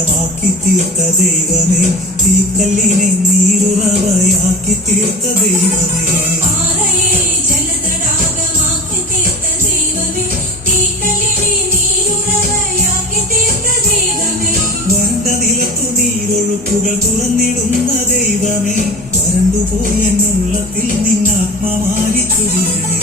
ജലതടാകമാക്കി തീർത്ത ദൈവമേ, തീക്കല്ലിനെ നീരുറവയാക്കി തീർത്ത ദൈവമേ, വരണ്ട നിലത്തു നീരൊഴുക്കുകൾ തുറന്നിടുന്ന ദൈവമേ, വരണ്ടുപോയി എന്നുള്ളത്തിൽ നിന്നാത്മാവാരി ചൊരിയണേ.